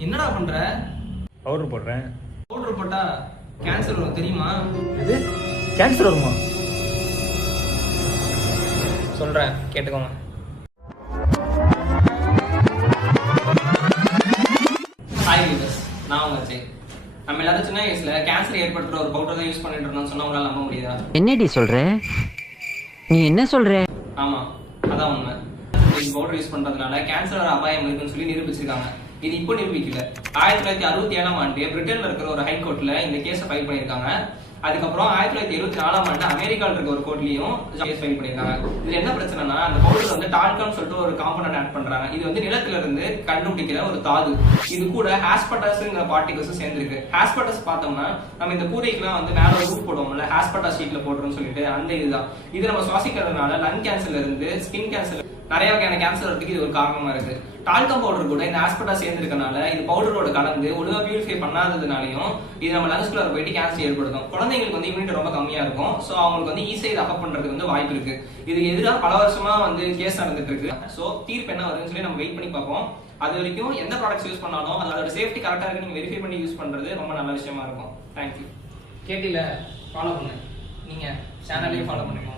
என்னடா பண்ற? பவுடர் போடுறேன். பவுடர் போட்டா கேன்சர் வரும் தெரியுமா? இது கேன்சர் வருமா? சொல்றேன் கேட்டுக்கோங்க. ஹாய் வியூவர்ஸ், நான் உங்க அஜய். நம்ம எல்லாரும் சின்ன வயசுல கேன்சர் ஏற்படுத்துற ஒரு பவுடர் தான் யூஸ் பண்ணிட்டு இருந்தோம்னு சொன்னா உங்களால நம்ப முடியுதா? என்னடி சொல்ற? நீ என்ன சொல்ற? ஆமா, அதான் உண்மை. இந்த பவுடர் யூஸ் பண்றதுனால கேன்சர் வர அபாயம் இருக்குன்னு சொல்லி நிரூபிச்சிருக்காங்க. இது இப்போ நிரூபிக்கல. 1967ஆம் ஆண்டு பிரிட்டன்ல இருக்கிற ஒரு ஹைகோர்ட்ல இந்த கேஸை ஃபைல் பண்ணியிருக்காங்க. அதுக்கப்புறம் 1974ஆம் ஆண்டு அமெரிக்காவில் இருக்க ஒரு கோர்ட்லயும் கேஸ் ஃபைல் பண்ணியிருக்காங்க. இதுல என்ன பிரச்சனைனா, அந்த பவுடர் வந்து டால்கம் சொல்லிட்டு ஒரு காம்பனன்ட் ஆட் பண்றாங்க. இது வந்து நிலத்துல இருந்து கண்டுபிடிக்கிற ஒரு தாது. இது கூட ஆஸ்பர்டஸ்ங்கிற பார்ட்டிகல்ஸும் சேர்ந்துருக்கு. ஆஸ்பர்டஸ் பார்த்தோம்னா நம்ம இந்த கூரைக்கெல்லாம் வந்து மேல ஒரு ரூட் போடுவோம்ல, ஆஸ்பர்டஸ் ஷீட்ல போடுறோம்னு சொல்லிட்டு, அந்த இதுதான். இது நம்ம சுவாசிக்கிறதுனால லங் கேன்சர்ல இருந்து ஸ்கின் கேன்சர், நிறைய வகையான கேன்சர் வரதுக்கு இது ஒரு காரணமா இருக்கு. டால்கம் பவுடர் கூட இந்த ஆஸ்பர்டாஸ் சேர்ந்திருக்கனால இது பவுடரோட கலந்து ஒழுங்கா பியூரிஃபை பண்ணாததுனாலையும் இது நம்ம லங்ஸ்குள்ள போயிட்டு கேன்சர் ஏற்படுத்தும். குழந்தைங்களுக்கு வந்து இம்யூனிட்டி ரொம்ப கம்மியா இருக்கும். ஸோ அவங்களுக்கு வந்து ஈஸியாக இதை அஃபெக்ட் பண்றதுக்கு வந்து வாய்ப்பு இருக்கு. இதுக்கு எதிராக பல வருஷமா வந்து கேஸ் நடந்துட்டு இருக்கு. ஸோ தீர்ப்பு என்ன வருதுன்னு சொல்லி நம்ம வெயிட் பண்ணி பார்ப்போம். அது வரைக்கும் எந்த ப்ராடக்ட்ஸ் யூஸ் பண்ணாலும் அதோட சேஃப்டி கரெக்டாக இருக்கு நீங்க வெரிஃபை பண்ணி யூஸ் பண்றது ரொம்ப நல்ல விஷயமா இருக்கும். தேங்க்யூ. கேட்டில ஃபாலோ பண்ணுங்க, நீங்க சேனலையும் ஃபாலோ பண்ணுங்க.